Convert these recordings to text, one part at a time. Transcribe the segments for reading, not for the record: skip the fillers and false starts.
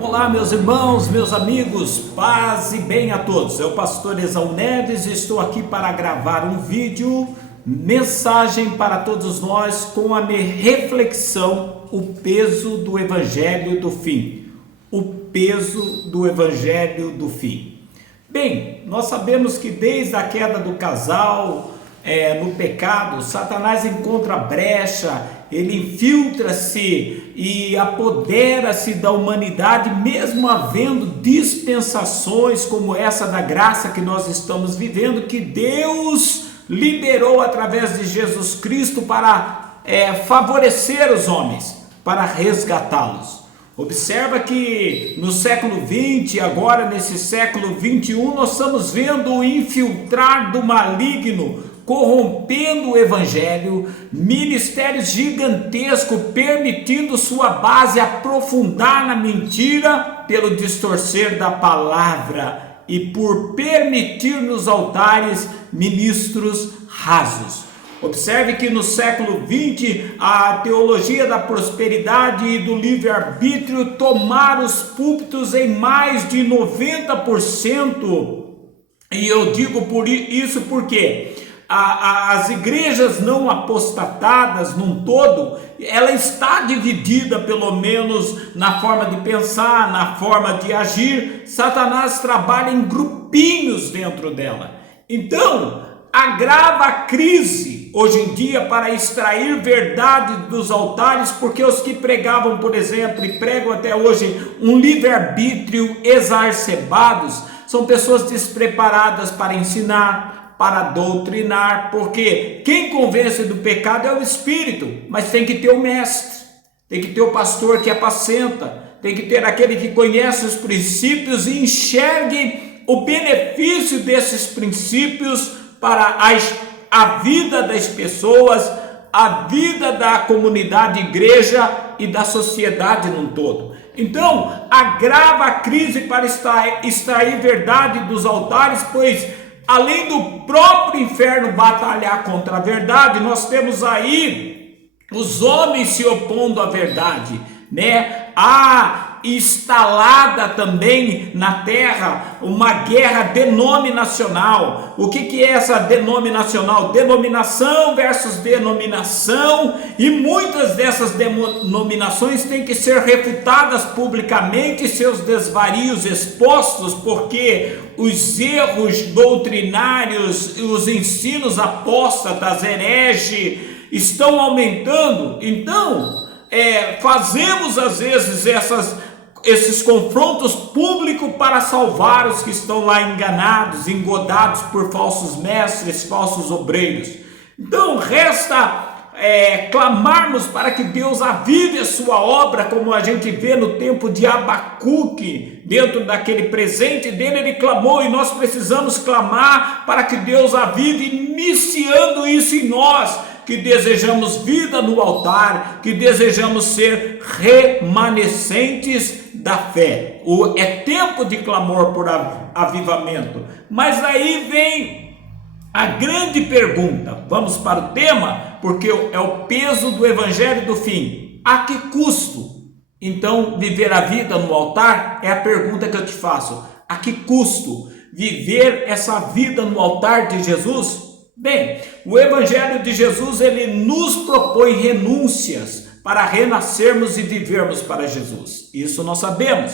Olá, meus irmãos, meus amigos, paz e bem a todos. Eu, pastor Esau Neves, estou aqui para gravar um vídeo, mensagem para todos nós com a minha reflexão, o peso do Evangelho do fim. O peso do Evangelho do fim. Bem, nós sabemos que desde a queda do casal, no pecado, Satanás encontra brecha, ele infiltra-se e apodera-se da humanidade, mesmo havendo dispensações como essa da graça que nós estamos vivendo, que Deus liberou através de Jesus Cristo para favorecer os homens, para resgatá-los. Observa que no século XX, agora nesse século XXI, nós estamos vendo o infiltrar do maligno, corrompendo o evangelho, ministérios gigantescos, permitindo sua base aprofundar na mentira pelo distorcer da palavra e por permitir nos altares ministros rasos. Observe que no século XX, a teologia da prosperidade e do livre-arbítrio tomaram os púlpitos em mais de 90%. E eu digo por isso porque as igrejas não apostatadas num todo, ela está dividida pelo menos na forma de pensar, na forma de agir. Satanás trabalha em grupinhos dentro dela. Então, agrava a crise hoje em dia para extrair verdade dos altares, porque os que pregavam, por exemplo, e pregam até hoje um livre-arbítrio exacerbados, são pessoas despreparadas para ensinar, para doutrinar, porque quem convence do pecado é o Espírito, mas tem que ter o mestre, tem que ter o pastor que apacenta, tem que ter aquele que conhece os princípios e enxergue o benefício desses princípios para a vida das pessoas, a vida da comunidade igreja e da sociedade num todo. Então, agrava a crise para extrair verdade dos altares, pois além do próprio inferno batalhar contra a verdade, nós temos aí os homens se opondo à verdade, né? Há instalada também na terra uma guerra denominacional. O que é essa denominacional? Denominação versus denominação, e muitas dessas denominações têm que ser refutadas publicamente, seus desvarios expostos, porque os erros doutrinários e os ensinos apóstatas, hereges, estão aumentando. Então, fazemos às vezes esses confrontos públicos para salvar os que estão lá enganados, engodados por falsos mestres, falsos obreiros. Então resta clamarmos para que Deus avive a sua obra, como a gente vê no tempo de Abacuque, dentro daquele presente dele, ele clamou, e nós precisamos clamar para que Deus avive, iniciando isso em nós, que desejamos vida no altar, que desejamos ser remanescentes da fé. É tempo de clamor por avivamento. Mas aí vem a grande pergunta. Vamos para o tema, porque é o peso do evangelho do fim. A que custo? Então, viver a vida no altar é a pergunta que eu te faço. A que custo viver essa vida no altar de Jesus? Bem, o Evangelho de Jesus, ele nos propõe renúncias para renascermos e vivermos para Jesus. Isso nós sabemos.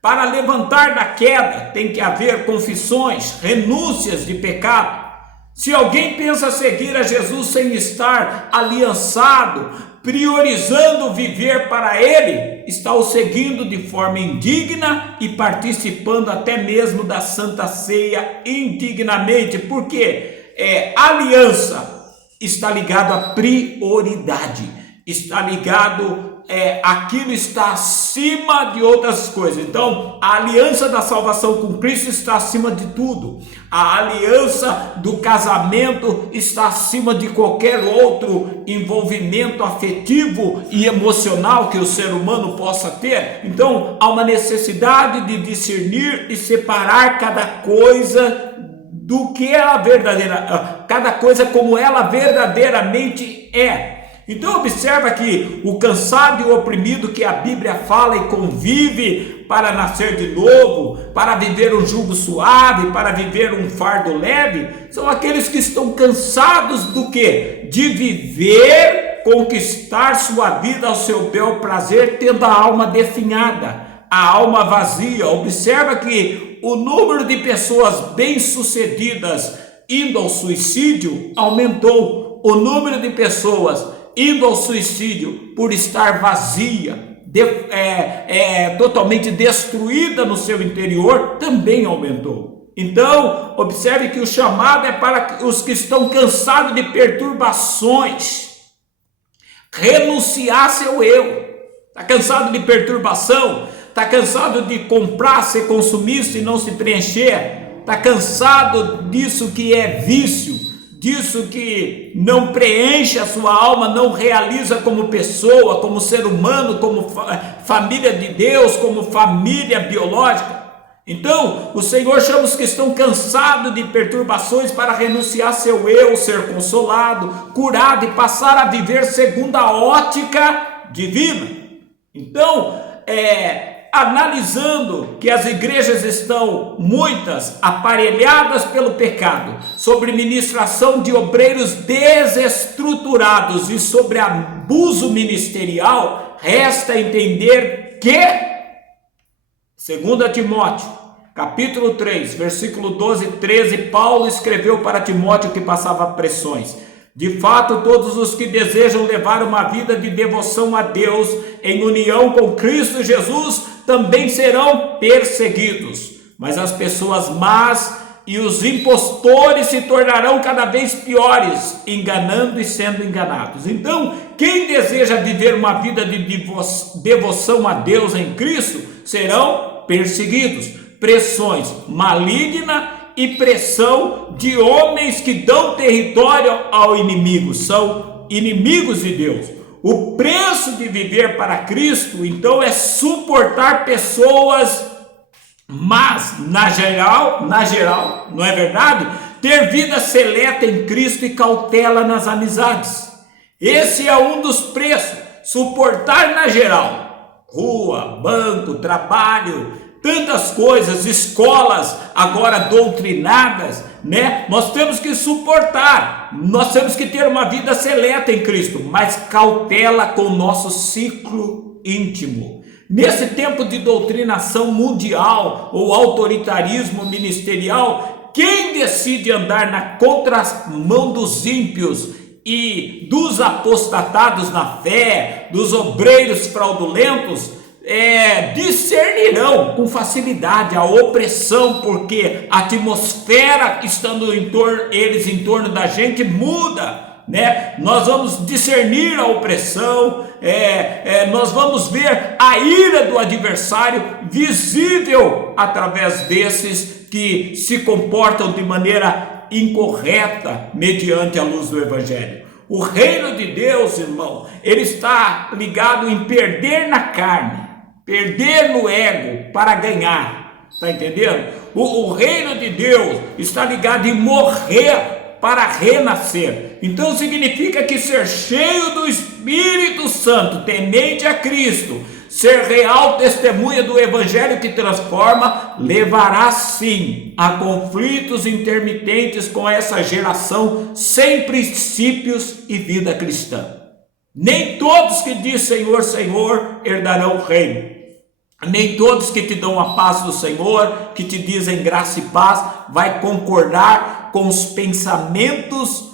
Para levantar da queda, tem que haver confissões, renúncias de pecado. Se alguém pensa seguir a Jesus sem estar aliançado, priorizando viver para Ele, está o seguindo de forma indigna e participando até mesmo da Santa Ceia indignamente. Por quê? Aliança está ligado à prioridade, está ligado, aquilo está acima de outras coisas. Então, a aliança da salvação com Cristo está acima de tudo. A aliança do casamento está acima de qualquer outro envolvimento afetivo e emocional que o ser humano possa ter. Então, há uma necessidade de discernir e separar cada coisa do que ela verdadeira, cada coisa como ela verdadeiramente é. Então observa que o cansado e o oprimido que a Bíblia fala e convive para nascer de novo, para viver um jugo suave, para viver um fardo leve, são aqueles que estão cansados do quê? De viver, conquistar sua vida ao seu bel prazer, tendo a alma definhada, a alma vazia. Observa que o número de pessoas bem-sucedidas indo ao suicídio aumentou. O número de pessoas indo ao suicídio por estar vazia, totalmente destruída no seu interior, também aumentou. Então, observe que o chamado é para os que estão cansados de perturbações, renunciar seu eu. Está cansado de perturbação? Está cansado de comprar, ser consumista e não se preencher? Está cansado disso que é vício? Disso que não preenche a sua alma, não realiza como pessoa, como ser humano, como família de Deus, como família biológica? Então, o Senhor chama os que estão cansados de perturbações para renunciar seu eu, ser consolado, curado e passar a viver segundo a ótica divina. Então, analisando que as igrejas estão muitas aparelhadas pelo pecado, sobre ministração de obreiros desestruturados e sobre abuso ministerial, resta entender que 2 Timóteo, capítulo 3, versículo 12 e 13, Paulo escreveu para Timóteo que passava pressões. De fato, todos os que desejam levar uma vida de devoção a Deus em união com Cristo Jesus também serão perseguidos. Mas as pessoas más e os impostores se tornarão cada vez piores, enganando e sendo enganados. Então, quem deseja viver uma vida de devoção a Deus em Cristo serão perseguidos. Pressões malignas e pressão de homens que dão território ao inimigo, são inimigos de Deus. O preço de viver para Cristo, então, é suportar pessoas más, na geral, não é verdade? Ter vida seleta em Cristo e cautela nas amizades. Esse é um dos preços, suportar na geral, rua, banco, trabalho, tantas coisas, escolas agora doutrinadas, né? Nós temos que suportar, nós temos que ter uma vida seleta em Cristo, mas cautela com o nosso ciclo íntimo. Nesse tempo de doutrinação mundial ou autoritarismo ministerial, quem decide andar na contramão dos ímpios e dos apostatados na fé, dos obreiros fraudulentos, discernirão com facilidade a opressão, porque a atmosfera estando eles em torno da gente muda, né? Nós vamos discernir a opressão, nós vamos ver a ira do adversário visível através desses que se comportam de maneira incorreta mediante a luz do Evangelho. O reino de Deus, irmão, ele está ligado em perder na carne, perder no ego para ganhar, está entendendo? O reino de Deus está ligado em morrer para renascer. Então significa que ser cheio do Espírito Santo, temente a Cristo, ser real testemunha do Evangelho que transforma, levará sim a conflitos intermitentes com essa geração sem princípios e vida cristã. Nem todos que dizem Senhor, Senhor herdarão o reino. Nem todos que te dão a paz do Senhor, que te dizem graça e paz, vai concordar com os pensamentos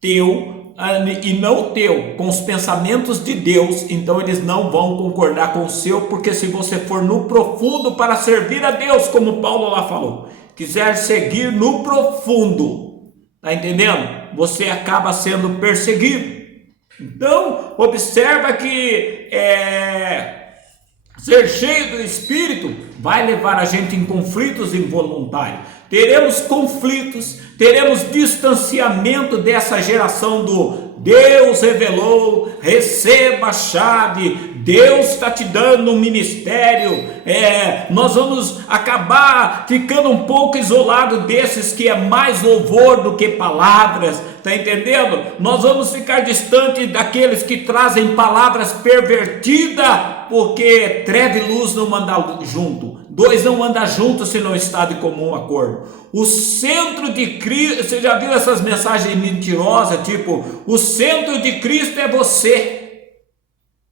teu e não teu, com os pensamentos de Deus. Então eles não vão concordar com o seu, porque se você for no profundo para servir a Deus, como Paulo lá falou, quiser seguir no profundo, tá entendendo? Você acaba sendo perseguido. Então observa que ser cheio do Espírito vai levar a gente em conflitos involuntários. Teremos conflitos, teremos distanciamento dessa geração Deus revelou, receba a chave, Deus está te dando um ministério. Nós vamos acabar ficando um pouco isolado desses que é mais louvor do que palavras, está entendendo? Nós vamos ficar distante daqueles que trazem palavras pervertidas, porque treva e luz não andam junto, dois não andam juntos se não está de comum acordo. O centro de Cristo, você já viu essas mensagens mentirosas, tipo, o centro de Cristo é você.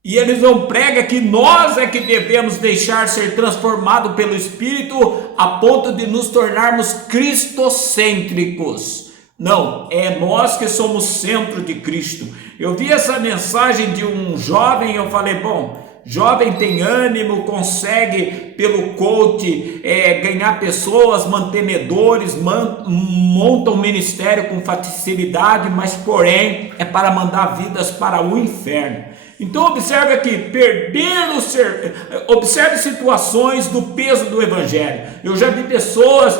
E eles não pregam que nós é que devemos deixar ser transformado pelo Espírito a ponto de nos tornarmos cristocêntricos. Não, é nós que somos centro de Cristo. Eu vi essa mensagem de um jovem, eu falei, bom, jovem tem ânimo, consegue pelo coach ganhar pessoas, mantenedores, monta um ministério com facilidade, mas porém é para mandar vidas para o inferno. Então observe aqui, observe situações do peso do evangelho. Eu já vi pessoas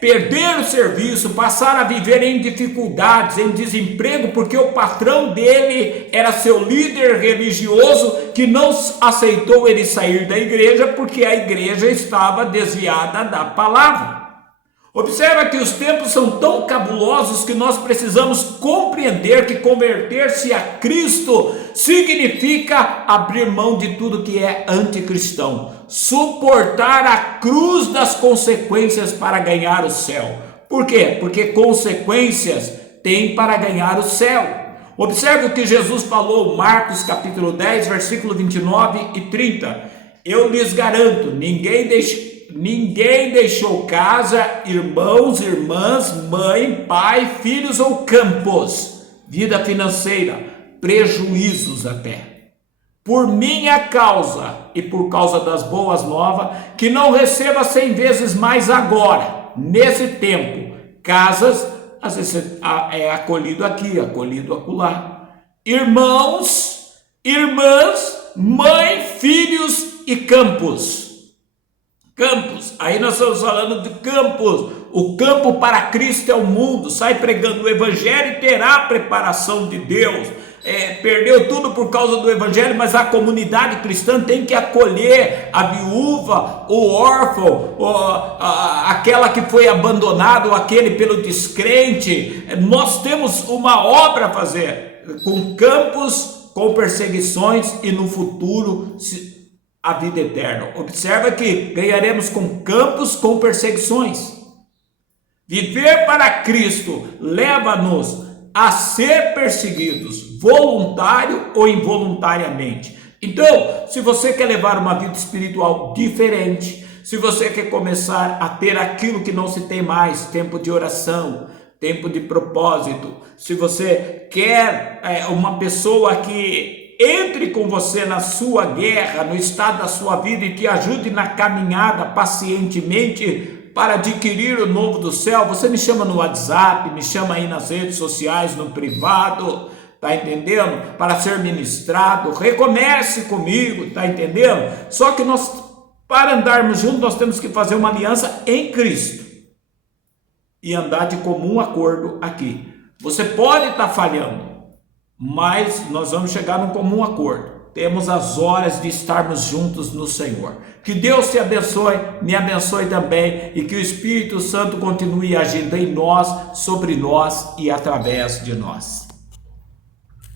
perder o serviço, passar a viver em dificuldades, em desemprego, porque o patrão dele era seu líder religioso que não aceitou ele sair da igreja porque a igreja estava desviada da palavra. Observa que os tempos são tão cabulosos que nós precisamos compreender que converter-se a Cristo significa abrir mão de tudo que é anticristão, suportar a cruz das consequências para ganhar o céu. Por quê? Porque consequências tem para ganhar o céu. Observe o que Jesus falou, Marcos capítulo 10, versículo 29 e 30. Eu lhes garanto, ninguém deixou casa, irmãos, irmãs, mãe, pai, filhos ou campos, vida financeira, prejuízos até, por minha causa e por causa das boas novas, que não receba 100 vezes mais agora, nesse tempo, casas, às vezes é acolhido aqui, acolhido acolá, irmãos, irmãs, mãe, filhos e campos. Campos, aí nós estamos falando de campos. O campo para Cristo é o mundo. Sai pregando o evangelho e terá a preparação de Deus. Perdeu tudo por causa do evangelho, mas a comunidade cristã tem que acolher a viúva, o órfão, aquela que foi abandonada, ou aquele pelo descrente. Nós temos uma obra a fazer com campos, com perseguições e no futuro a vida eterna. Observa que ganharemos com campos, com perseguições. Viver para Cristo leva-nos a ser perseguidos, voluntário ou involuntariamente. Então, se você quer levar uma vida espiritual diferente, se você quer começar a ter aquilo que não se tem mais, tempo de oração, tempo de propósito, se você quer uma pessoa que entre com você na sua guerra, no estado da sua vida e te ajude na caminhada pacientemente para adquirir o novo do céu, você me chama no WhatsApp, me chama aí nas redes sociais, no privado, tá entendendo? Para ser ministrado, recomece comigo, tá entendendo? Só que nós, para andarmos juntos, nós temos que fazer uma aliança em Cristo e andar de comum acordo aqui. Você pode estar falhando, mas nós vamos chegar num comum acordo. Temos as horas de estarmos juntos no Senhor. Que Deus te abençoe, me abençoe também, e que o Espírito Santo continue agindo em nós, sobre nós e através de nós.